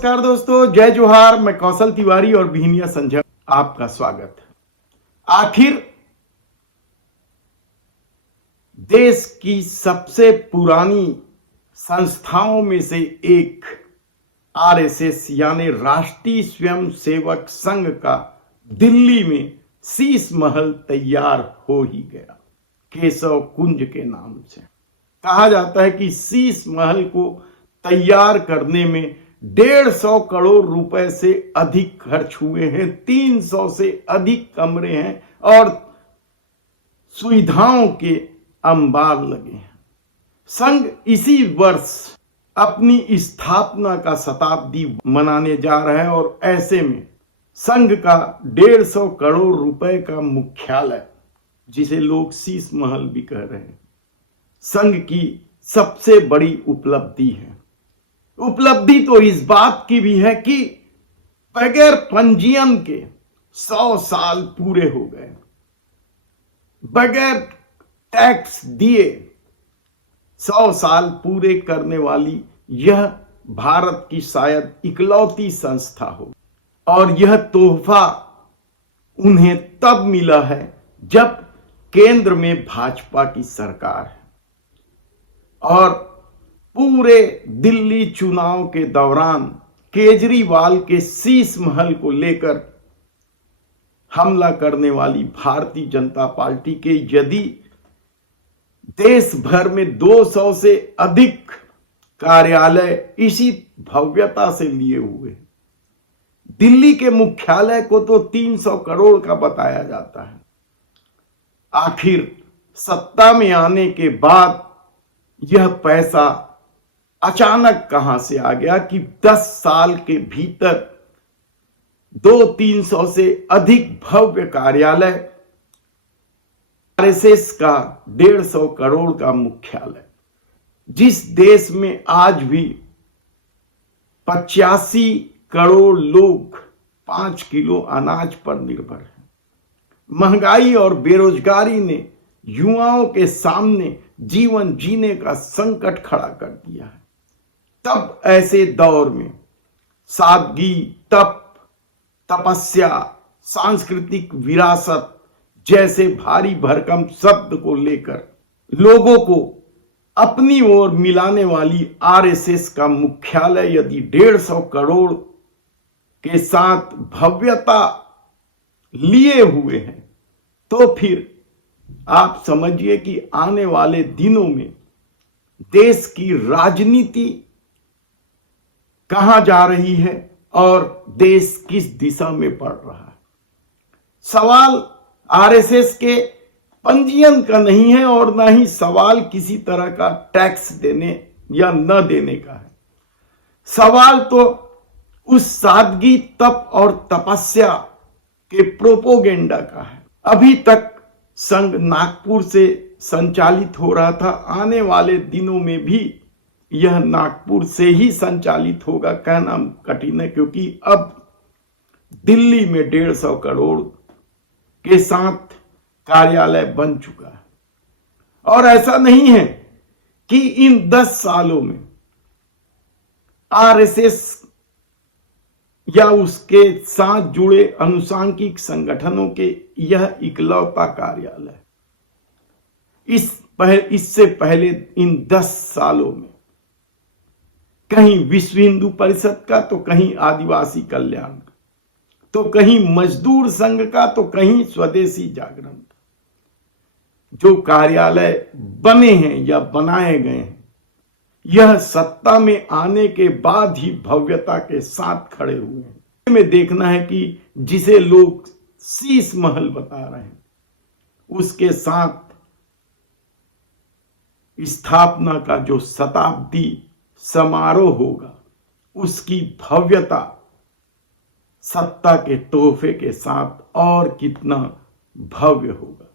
नमस्कार दोस्तों, जय जोहार। मैं कौशल तिवारी और बिहनिया संजय आपका स्वागत है। आखिर देश की सबसे पुरानी संस्थाओं में से एक आरएसएस यानी राष्ट्रीय स्वयंसेवक संघ का दिल्ली में शीश महल तैयार हो ही गया, केशव कुंज के नाम से। कहा जाता है कि शीश महल को तैयार करने में 150 करोड़ रुपए से अधिक खर्च हुए हैं, 300 से अधिक कमरे हैं और सुविधाओं के अंबार लगे हैं। संघ इसी वर्ष अपनी स्थापना का शताब्दी मनाने जा रहा है और ऐसे में संघ का 150 करोड़ रुपए का मुख्यालय, जिसे लोग शीश महल भी कह रहे हैं, संघ की सबसे बड़ी उपलब्धि है। उपलब्धि तो इस बात की भी है कि बगैर पंजीयन के 100 साल पूरे हो गए, बगैर टैक्स दिए 100 साल पूरे करने वाली यह भारत की शायद इकलौती संस्था हो। और यह तोहफा उन्हें तब मिला है जब केंद्र में भाजपा की सरकार है और पूरे दिल्ली चुनाव के दौरान केजरीवाल के शीश महल को लेकर हमला करने वाली भारतीय जनता पार्टी के यदि देश भर में 200 से अधिक कार्यालय इसी भव्यता से लिए हुए, दिल्ली के मुख्यालय को तो 300 करोड़ का बताया जाता है। आखिर सत्ता में आने के बाद यह पैसा अचानक कहां से आ गया कि 10 साल के भीतर 200-300 से अधिक भव्य कार्यालय, आरएसएस का 150 करोड़ का मुख्यालय, जिस देश में आज भी 85 करोड़ लोग 5 किलो अनाज पर निर्भर हैं। महंगाई और बेरोजगारी ने युवाओं के सामने जीवन जीने का संकट खड़ा कर दिया है। तब ऐसे दौर में सादगी, तप, तपस्या, सांस्कृतिक विरासत जैसे भारी भरकम शब्द को लेकर लोगों को अपनी ओर मिलाने वाली आरएसएस का मुख्यालय यदि 150 करोड़ के साथ भव्यता लिए हुए हैं, तो फिर आप समझिए कि आने वाले दिनों में देश की राजनीति कहां जा रही है और देश किस दिशा में बढ़ रहा है। सवाल आरएसएस के पंजीयन का नहीं है और ना ही सवाल किसी तरह का टैक्स देने या न देने का है। सवाल तो उस सादगी, तप और तपस्या के प्रोपोगेंडा का है। अभी तक संघ नागपुर से संचालित हो रहा था, आने वाले दिनों में भी यह नागपुर से ही संचालित होगा, कहना कठिन है, क्योंकि अब दिल्ली में 150 करोड़ के साथ कार्यालय बन चुका है। और ऐसा नहीं है कि इन 10 सालों में आरएसएस या उसके साथ जुड़े अनुसांगिक संगठनों के यह इकलौता कार्यालय। इससे पहले इन 10 सालों में कहीं विश्व हिंदू परिषद का, तो कहीं आदिवासी कल्याण का, तो कहीं मजदूर संघ का, तो कहीं स्वदेशी जागरण का। जो कार्यालय बने हैं या बनाए गए हैं, यह सत्ता में आने के बाद ही भव्यता के साथ खड़े हुए हैं। में देखना है कि जिसे लोग शीश महल बता रहे हैं, उसके साथ स्थापना का जो शताब्दी समारोह होगा, उसकी भव्यता सत्ता के तोहफे के साथ और कितना भव्य होगा।